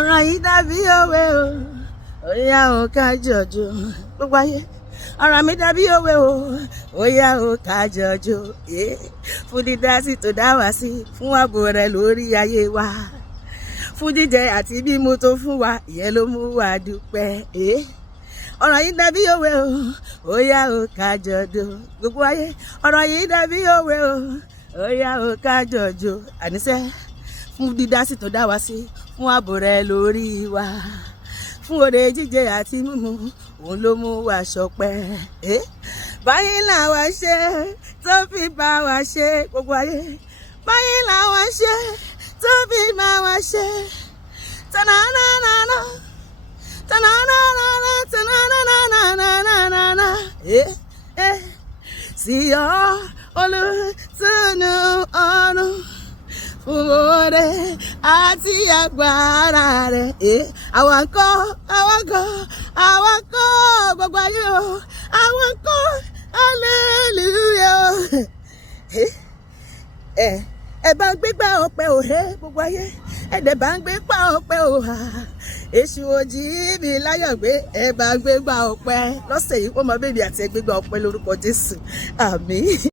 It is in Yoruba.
ọ̀rọ̀ yìí dàbí òwe o, ó yá o ká jọjọ gbogbo ayé. ọ̀rọ̀ mi dàbí òwe o, ó yá o ká jọjọ fún dídásí tó dá wá sí, fún ààbò rẹ̀ lórí ayé wa, fún jíjẹ àti mímu tó fún wa, ìyẹn ló mú wa dúpẹ́. ọ̀rọ̀ yìí dàbí òwe o, ó yá o ká jọjọ gbogbo ayé. ọ̀rọ̀ yìí dàbí òwe o, ó yá o ká jọjọ àníṣe, fún dídásí tó dá wá sí, fún ààbò rẹ̀ lórí wa, fún oore jíjẹ àti mímu, òun ló mú wa ṣọpẹ́. báyìí làwa ṣe tó fi bá wa ṣe gbogbo ayé, báyìí làwa ṣe tó fi bá wa ṣe. tananana tananana tananana sí ọ olùtùnú ọ̀run, fún oore àti agbára rẹ̀. àwọn kọ́ gbogbo ayé o, àwọn kọ́ halleluyah. ẹ bá ń gbégbá ọpẹ́ o gbogbo ayé, ẹ̀dẹ̀ bá ń gbégbá ọpẹ́ o. èṣù òjì mi láyọ̀ gbé, ẹ bá ń gbégbá ọpẹ́ lọ́sẹ̀ yìí. wọ́n mọ bébí àti ẹgbẹ́gbá ọpẹ́ lórúkọ Jésù, àmín.